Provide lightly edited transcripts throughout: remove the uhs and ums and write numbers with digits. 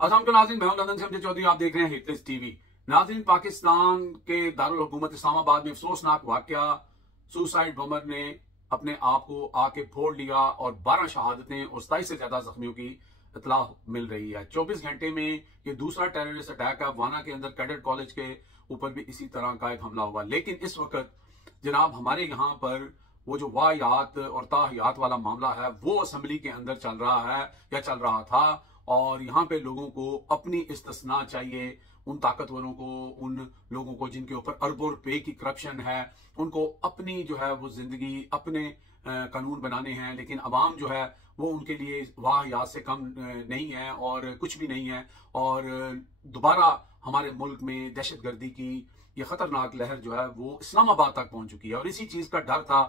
अस्सलाम वालेकुम नाज़रीन, मैं हूं लंदन से अमजद चौधरी। आप देख रहे हैं हिटलिस्ट टीवी। नाज़रीन, पाकिस्तान के दारुल हुकूमत इस्लामाबाद में अफसोसनाक वाकया, सुसाइड बमर ने अपने आप को आके फोड़ लिया और 12 शहादतें और 27 से ज्यादा जख्मियों की इतला मिल रही है। 24 घंटे में ये दूसरा टेररिस्ट अटैक है। वाना के अंदर कैडेट कॉलेज के ऊपर भी इसी तरह का एक हमला हुआ। लेकिन इस वक्त जनाब हमारे यहाँ पर वो जो वाहियात और ताहियात वाला मामला है वो असेंबली के अंदर चल रहा है या चल रहा था, और यहाँ पे लोगों को अपनी इस्तिस्ना चाहिए। उन ताकतवरों को, उन लोगों को जिनके ऊपर अरबों रुपए की करप्शन है, उनको अपनी जो है वो जिंदगी, अपने कानून बनाने हैं। लेकिन अवाम जो है वो उनके लिए वाहियात से कम नहीं है और कुछ भी नहीं है। और दोबारा हमारे मुल्क में दहशतगर्दी की ये खतरनाक लहर जो है वो इस्लामाबाद तक पहुंच चुकी है। और इसी चीज का डर था।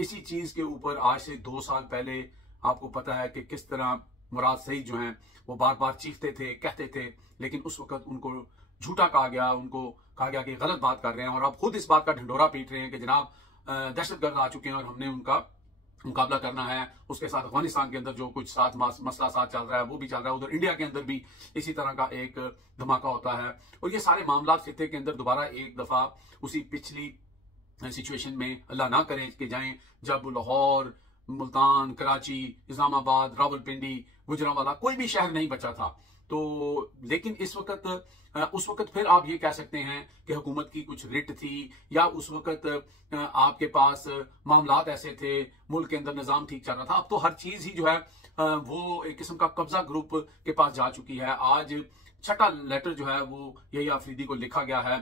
इसी चीज के ऊपर आज से 2 साल पहले आपको पता है कि किस तरह मुराद सईद जो हैं वो बार बार चीखते थे, कहते थे, लेकिन उस वक्त उनको झूठा कहा गया, उनको कहा गया कि गलत बात कर रहे हैं। और अब खुद इस बात का ढिंडोरा पीट रहे हैं कि जनाब दहशतगर्द आ चुके हैं और हमने उनका मुकाबला करना है। उसके साथ अफगानिस्तान के अंदर जो कुछ साथ मसला साथ चल रहा है वो भी चल रहा है। उधर इंडिया के अंदर भी इसी तरह का एक धमाका होता है। और ये सारे मामला खिते के अंदर दोबारा एक दफा उसी पिछली सिचुएशन में अल्लाह ना करे कि जाएं, जब लाहौर, मुल्तान, कराची, इस्लामाबाद, रावलपिंडी, गुजरांवाला कोई भी शहर नहीं बचा था। तो लेकिन उस वक्त फिर आप ये कह सकते हैं कि हुकूमत की कुछ रिट थी, या उस वक्त आपके पास मामलात ऐसे थे, मुल्क के अंदर निजाम ठीक चल रहा था। अब तो हर चीज ही जो है वो एक किस्म का कब्जा ग्रुप के पास जा चुकी है। आज छठा लेटर जो है वो यही आफरीदी को लिखा गया है।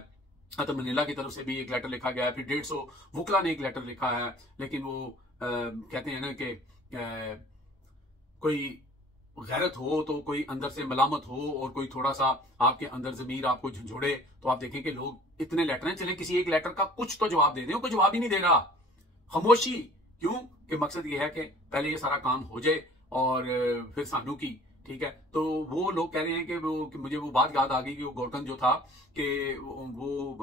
तो मनीला की तरफ से भी एक लेटर लिखा गया है, फिर 150 वकला ने एक लेटर लिखा है। लेकिन वो कहते हैं ना कि कोई गैरत हो तो कोई अंदर से मलामत हो, और कोई थोड़ा सा आपके अंदर जमीर आपको झंझोड़े तो आप देखें कि लोग इतने लेटर हैं, चले किसी एक लेटर का कुछ तो जवाब दे दें। कोई जवाब ही नहीं दे रहा, खामोशी। क्यों? कि मकसद ये है कि पहले ये सारा काम हो जाए और फिर सानू की, ठीक है। तो वो लोग कह रहे हैं कि मुझे वो बात याद आ गई कि वो गोरकन जो था कि वो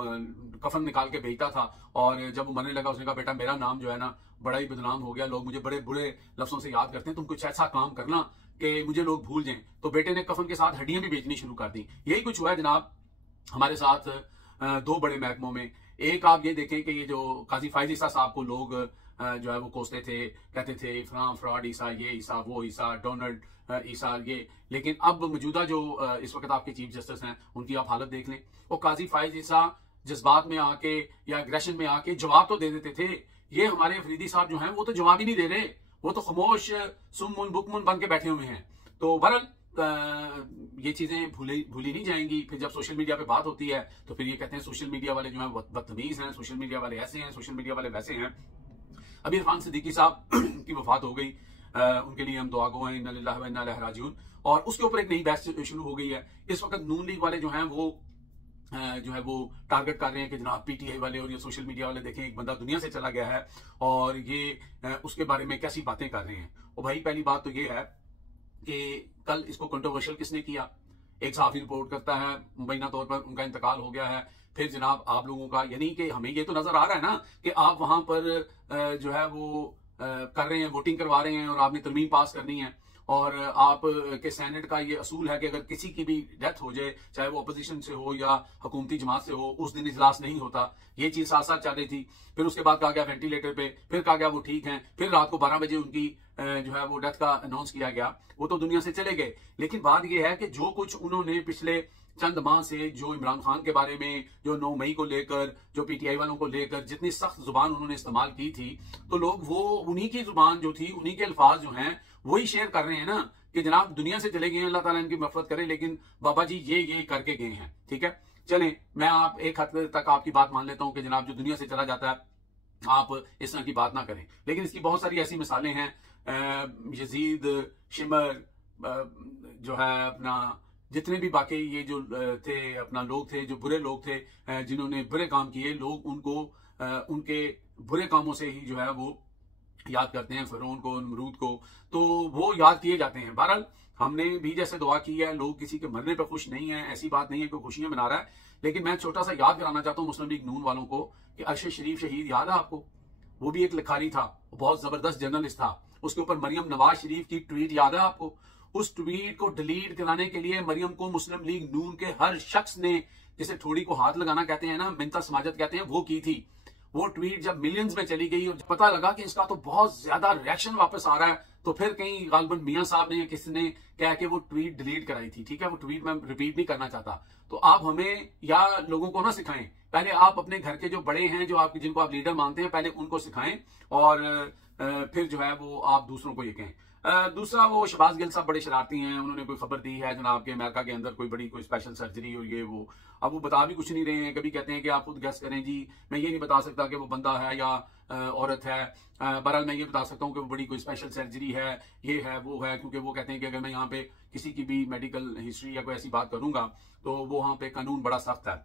कफन निकाल के भेजता था, और जब वो मरने लगा उसने कहा बेटा मेरा नाम जो है ना बड़ा ही बदनाम हो गया, लोग मुझे बड़े बुरे लफ्जों से याद करते हैं, तुम कुछ ऐसा काम करना कि मुझे लोग भूल जाएं। तो बेटे ने कफन के साथ हड्डियां भी बेचनी शुरू कर दी। यही कुछ हुआ है जनाब हमारे साथ 2 बड़े महकमों में। एक आप ये देखें कि ये जो काजी फायज ईसा साहब को लोग जो है वो कोसते थे, कहते थे फ्रॉड ईसा, ये ईसा, वो ईसा, डोनाल्ड ईसा ये। लेकिन अब मौजूदा जो इस वक्त आपके चीफ जस्टिस हैं उनकी आप हालत देख लें। वो काजी फायज ईसा जज्बात में आके या एग्रेशन में आके जवाब तो दे देते थे। ये हमारे अफरीदी साहब जो हैं वो तो जवाब ही नहीं दे रहे, वो तो खामोश सुमुन बुकमुन बन के बैठे हुए हैं। तो बहरहाल ये चीजें भूली नहीं जाएंगी। फिर जब सोशल मीडिया पे बात होती है तो फिर ये कहते हैं सोशल मीडिया वाले जो हैं बदतमीज हैं, सोशल मीडिया वाले ऐसे हैं, सोशल मीडिया वाले वैसे हैं। अभी इरफान सिद्दीकी साहब की वफात हो गई, उनके लिए हम दुआ गो हैं, इन्ना लिल्लाहि व इन्ना इलैहि राजिऊन। और उसके ऊपर एक नई बहस शुरू हो गई है। इस वक्त नून लीग वाले जो हैं वो जो है वो टारगेट कर रहे हैं कि जनाब पीटीआई वाले और ये सोशल मीडिया वाले देखें एक बंदा दुनिया से चला गया है और ये उसके बारे में कैसी बातें कर रहे हैं। और भाई पहली बात तो ये है कि कल इसको कंट्रोवर्शियल किसने किया? एक सहाफी रिपोर्ट करता है मुबैना तौर पर उनका इंतकाल हो गया है। फिर जनाब आप लोगों का, यानी कि हमें ये तो नजर आ रहा है ना कि आप वहां पर जो है वो कर रहे हैं, वोटिंग करवा रहे हैं और आपने तरमीम पास करनी है। और आप के सेनेट का ये असूल है कि अगर किसी की भी डेथ हो जाए, चाहे वो अपोजिशन से हो या हुकूमती जमात से हो, उस दिन इजलास नहीं होता। ये चीज साथ साथ चल रही थी। फिर उसके बाद कहा गया वेंटिलेटर पे, फिर कहा गया वो ठीक है, फिर रात को 12 बजे उनकी जो है वो डेथ का अनाउंस किया गया। वो तो दुनिया से चले गए। लेकिन बात यह है कि जो कुछ उन्होंने पिछले चंद माह से जो इमरान खान के बारे में, जो 9 मई को लेकर, जो पीटीआई वालों को लेकर जितनी सख्त जुबान उन्होंने इस्तेमाल की थी, तो लोग वो उन्हीं की जुबान जो थी, उन्हीं के अल्फाज जो हैं वही शेयर कर रहे हैं ना कि जनाब दुनिया से चले गए हैं, अल्लाह ताला इनकी मफ़रत करे, लेकिन बाबा जी ये करके गए हैं। ठीक है, चलें, मैं आप एक हद तक आपकी बात मान लेता हूं कि जनाब जो दुनिया से चला जाता है आप इस तरह की बात ना करें। लेकिन इसकी बहुत सारी ऐसी मिसालें हैं। यजीद, शिमर, जो है अपना जितने भी बाकी ये जो थे अपना लोग थे, जो बुरे लोग थे, जिन्होंने बुरे काम किए, लोग उनको उनके बुरे कामों से ही जो है वो याद करते हैं, फिरौन को, नमरूद को, तो वो याद किए जाते हैं। बहरहाल हमने भी जैसे दुआ की है, लोग किसी के मरने पर खुश नहीं है, ऐसी बात नहीं है कि खुशियां मना रहा है। लेकिन मैं छोटा सा याद कराना चाहता हूँ मुस्लिम लीग नून वालों को कि अरशद शरीफ शहीद याद है आपको? वो भी एक लिखारी था, बहुत जबरदस्त जर्नलिस्ट था। उसके ऊपर मरियम नवाज शरीफ की ट्वीट याद है आपको? उस ट्वीट को डिलीट कराने के लिए मरियम को मुस्लिम लीग नून के हर शख्स ने, जिसे ठोड़ी को हाथ लगाना कहते हैं ना, मिन्नत समाजत कहते हैं, वो की थी। वो ट्वीट जब मिलियंस में चली गई और पता लगा कि इसका तो बहुत ज्यादा रिएक्शन वापस आ रहा है, तो फिर कहीं गालबन मियां साहब ने या किसी ने कह के वो ट्वीट डिलीट कराई थी। ठीक है, वो ट्वीट मैं रिपीट नहीं करना चाहता। तो आप हमें या लोगों को ना सिखाएं, पहले आप अपने घर के जो बड़े हैं, जो आप जिनको आप लीडर मानते हैं, पहले उनको सिखाएं और फिर जो है वो आप दूसरों को ये कहें। दूसरा, वो शहबाज गिल साहब बड़े शरारती हैं। उन्होंने कोई खबर दी है जनाब के अमेरिका के अंदर कोई स्पेशल सर्जरी और ये वो, अब वो बता भी कुछ नहीं रहे हैं। कभी कहते हैं कि आप खुद गेस करें जी, मैं ये नहीं बता सकता कि वो बंदा है या औरत है। बहरहाल मैं ये बता सकता हूँ कि वो बड़ी कोई स्पेशल सर्जरी है, ये है वो है, क्योंकि वो कहते हैं कि अगर मैं यहाँ पे किसी की भी मेडिकल हिस्ट्री या कोई ऐसी बात करूंगा तो वो वहाँ पे कानून बड़ा सख्त है।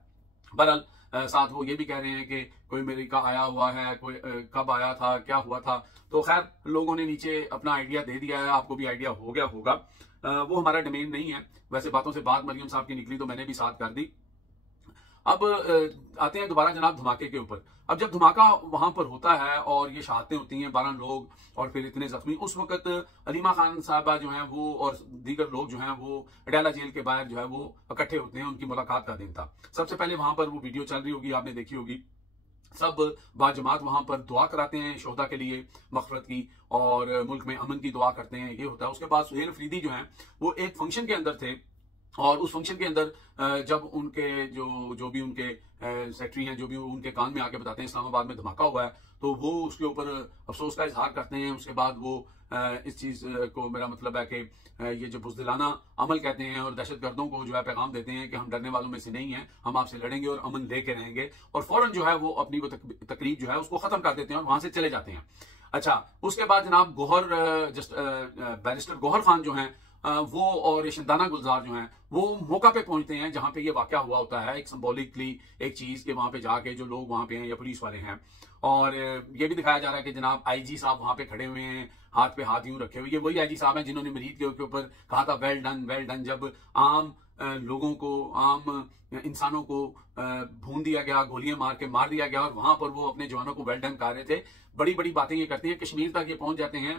बहरहाल साथ वो ये भी कह रहे हैं कि कोई अमेरिका आया हुआ है, कोई कब आया था, क्या हुआ था। तो खैर लोगों ने नीचे अपना आइडिया दे दिया है, आपको भी आइडिया हो गया होगा। वो हमारा डोमेन नहीं है। वैसे बातों से बात मरियम साहब की निकली तो मैंने भी साथ कर दी। अब आते हैं दोबारा जनाब धमाके के ऊपर। अब जब धमाका वहां पर होता है और ये शहादतें होती हैं, 12 लोग और फिर इतने जख्मी, उस वक्त अलीमा खान साहबा जो हैं वो और दीगर लोग जो हैं वो अडाला जेल के बाहर जो है वो इकट्ठे होते हैं। उनकी मुलाकात का दिन था। सबसे पहले वहां पर वो वीडियो चल रही होगी, आपने देखी होगी। सब बाजमात वहां पर दुआ कराते हैं शोहदा के लिए मग़फ़िरत की और मुल्क में अमन की दुआ करते हैं, ये होता है। उसके बाद सुहेल अफरीदी जो हैं वो एक फंक्शन के अंदर थे और उस फंक्शन के अंदर जब उनके जो भी उनके सेक्रेटरी हैं, जो भी उनके कान में आके बताते हैं इस्लामाबाद में धमाका हुआ है, तो वो उसके ऊपर अफसोस का इजहार करते हैं। उसके बाद वो इस चीज को, मेरा मतलब है कि ये जो बुज़दिलाना अमल कहते हैं और दहशतगर्दों को जो है पैगाम देते हैं कि हम डरने वालों में से नहीं हैं, हम आपसे लड़ेंगे और अमन लेके रहेंगे, और फौरन जो है वो अपनी वो तकरीब जो है उसको खत्म कर देते हैं और वहां से चले जाते हैं। अच्छा, उसके बाद जनाब बैरिस्टर गौहर खान जो हैं वो और शिंदाना गुलजार जो हैं वो मौका पे पहुंचते हैं जहां पे ये वाकया हुआ होता है। एक सिंबॉलिकली एक चीज के वहां पे जाके जो लोग वहां पे हैं या पुलिस वाले हैं, और ये भी दिखाया जा रहा है कि जनाब आईजी साहब वहां पे खड़े हुए हैं, हाथ पे हाथ यूं रखे हुए। ये वही आईजी साहब हैं जिन्होंने मरीज के ऊपर कहा था वेल डन वेल डन, जब आम लोगों को, आम इंसानों को भून दिया गया, गोलियां मार के मार दिया गया, और वहां पर वो अपने जवानों को वेल डन कर रहे थे। बड़ी बड़ी बातें ये करते हैं, कश्मीर तक ये पहुंच जाते हैं,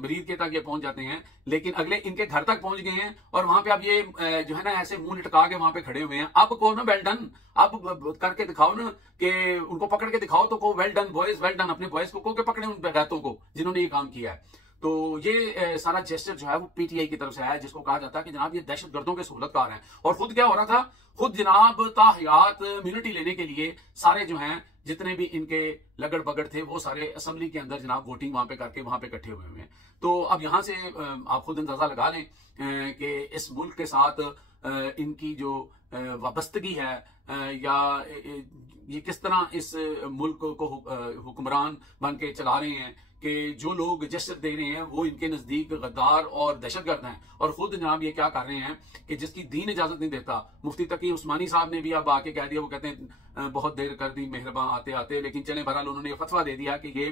मरीज के तक ये पहुंच जाते हैं, लेकिन अगले इनके घर तक पहुंच गए हैं और वहां पे अब ये जो है ना ऐसे मुंह लटका के वहां पे खड़े हुए हैं। अब को ना वेल डन, अब करके दिखाओ ना, कि उनको पकड़ के दिखाओ तो को well done boys, well done, अपने बॉयज को के पकड़े उन बैतों को जिन्होंने ये काम किया है। तो ये सारा जेस्चर जो है वो पीटीआई की तरफ से आया, जिसको कहा जाता है कि जनाब ये दहशतगर्दों के सहूलतकार हैं। और खुद क्या हो रहा था, खुद जनाब ताहयात इम्यूनिटी लेने के लिए सारे जो हैं जितने भी इनके लगड़ बगड़ थे वो सारे असेंबली के अंदर जनाब वोटिंग वहां पे करके वहां पे इकट्ठे हुए हैं। तो अब यहां से आप खुद अंदाजा लगा लें कि इस मुल्क के साथ इनकी जो वाबस्तगी है या ये किस तरह इस मुल्क को हुक्मरान बन के चला रहे हैं, कि जो लोग जेस्चर दे रहे हैं वो इनके नजदीक गद्दार और दहशतगर्द हैं। और खुद जनाब ये क्या कर रहे हैं कि जिसकी दीन इजाजत नहीं देता, मुफ्ती तकी उस्मानी साहब ने भी अब आके कह दिया, वो कहते हैं बहुत देर कर दी मेहरबान आते आते, लेकिन चले बहरहाल उन्होंने ये फतवा दे दिया कि ये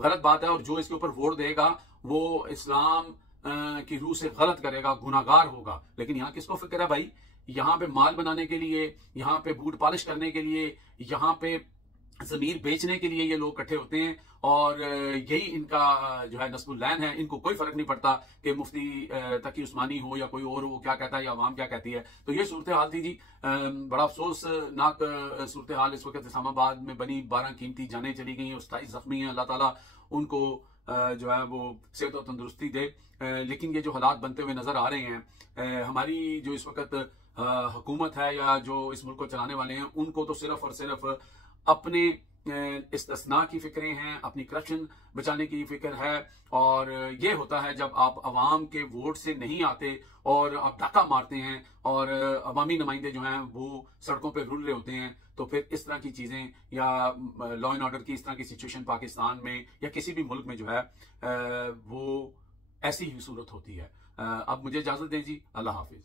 गलत बात है और जो इसके ऊपर वोट देगा वो इस्लाम की रूह से गलत करेगा, गुनाहगार होगा। लेकिन यहाँ किसको फिक्र है भाई, यहाँ पे माल बनाने के लिए, यहाँ पे बूट पॉलिश करने के लिए, यहाँ पे जमीर बेचने के लिए ये लोग इकट्ठे होते हैं, और यही इनका जो है नस्बुल्लैन है। इनको कोई फर्क नहीं पड़ता कि मुफ्ती तकी उस्मानी हो या कोई और, वो क्या कहता है या अवाम क्या कहती है। तो ये सूरत हाल थी जी। बड़ा अफसोसनाक सूरत हाल इस वक्त इस्लामाबाद में बनी। 12 कीमती जानें चली गई, 27 जख्मी हैं। अल्लाह ताला उनको जो है वो सेहत और तंदुरुस्ती दे। लेकिन ये जो हालात बनते हुए नजर आ रहे हैं, हमारी जो इस वक्त हुकूमत है या जो इस मुल्क को चलाने वाले हैं, उनको तो सिर्फ और सिर्फ अपने इस्तिस्ना की फिक्रें हैं, अपनी करप्शन बचाने की फिक्र है। और ये होता है जब आप अवाम के वोट से नहीं आते और आप डाका मारते हैं और अवामी नुमाइंदे जो हैं वो सड़कों पे रुल रहे होते हैं, तो फिर इस तरह की चीजें या लॉ एंड ऑर्डर की इस तरह की सिचुएशन पाकिस्तान में या किसी भी मुल्क में जो है वो ऐसी ही सूरत होती है। अब मुझे इजाजत दें जी, अल्लाह हाफिज।